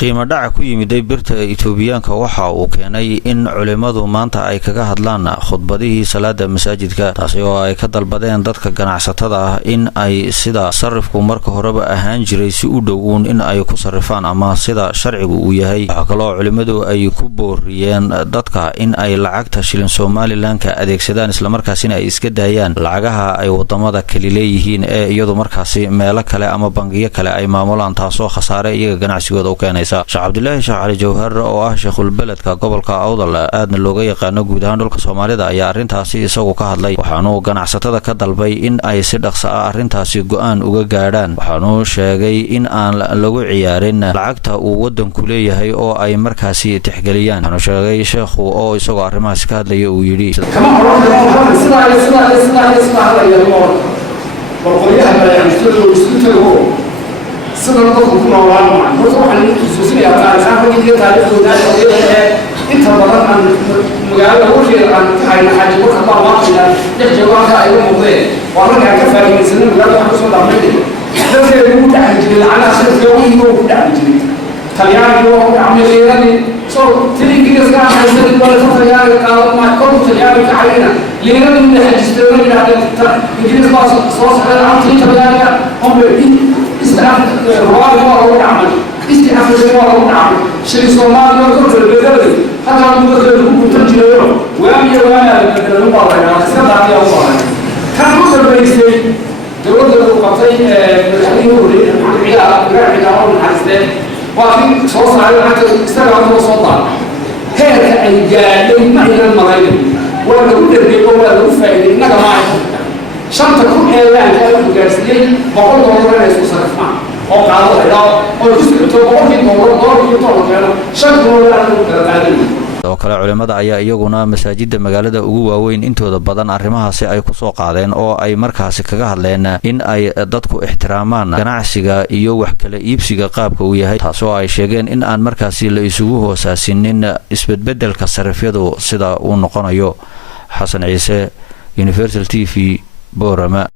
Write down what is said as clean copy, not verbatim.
qiimo dhaca ku yimid birta Itoobiyaanka waxa uu keenay in culimadu maanta ay kaga hadlaan khudbadihii salaada masaajidka taasi oo ay ka dalbadeen dadka ganacsatada ah in ay sida sarifku marka horeba ahaan jiray si u dhow in ay ku sarifaan ama sida sharcigu uu yahay. waxa kale oo culimadu ay ku booriyeen dadka in ay lacagta shilin Somalilandka adeegsadaan isla markaasina ay iska daayaan lacagaha ay wadamada kale leeyihiin ee iyadu markaasi meelo kale ama bangiyo kale ay maamulaan taasoo khasaare iyaga ganacsigooda u keenay. Sheekh Cabdullaahi Sheekh Cali Jawhar oo ah Sheekhul Beledka gobolka Awdal aadna looga yaqaan guud ahaan dhulka Soomaalida ayaa arintaasi isagu ka hadlay waxaanu ganacsatada ka dalbay in ay si dhaqso ah arintaasi go'aan uga gaadhaan. waxaanu sheegay in aan lagu ciyaarin lacagta uu wadanku leeyahay oo ay markaasi tixgeliyaan. waxaanu sheegay sheekhu oo isagoo arrimahaas ka hadlaya uu yiri سنة نقطة كنا ورانا معنا، نقطة واحد نسوسني أتعرف عن كذي تعرف وداعي أنت مرات عن مجال وجه عن حاجة وقت الله واقعنا يحجي واقع أيوة مضي، وأنا كفاية من سنة مجال واحد صوت عملي، لكن يقول عن جل على أساس يومي يقول عن جل، تليان يقول عملي يعني صار تري كذا سكان حسنا ولا تليان كلام ما كل تليان كعينا، لينا من الجسترون من هذا يجلس باص صوص على عم تليان هم استعمل الرواد هو العمل استعمل الرواد هو العمل شيء صومالي وكل البلاد هذا من الكل تنجيله ويامي وانا المباراه يعني سبعه يا الله كان مصر بيسي دولة القطرين الحين يقول العيال يقعدون على السلام وفي صوص على حتى استبعد وسلطان هيك الجاهل ما هي المرايب ولا كل الريق ولا الفائده انك ما شنطة كل إعلان كانوا مجالسين بقول دولار يسوع صرف معه أو قالوا لا أو يسوع تقول في دولار يطلع كانوا شنطة دولار مجالسين. oo kale culimada ayaa iyaguna masaajida magaalada ugu waaweyn intooda badan arrimahaasi ay ku soo qaadeen oo ay markaasi kaga hadleen in ay dadku ixtiraamaan ganacsiga iyo wax kala iibsiga qaabka uu yahay taasoo ay sheegeen in aan markaasi la isugu hoosaasinin isbedbedelka sarifyadu sida uu noqonayo. Xasan Ciise, Universal TV, Borama.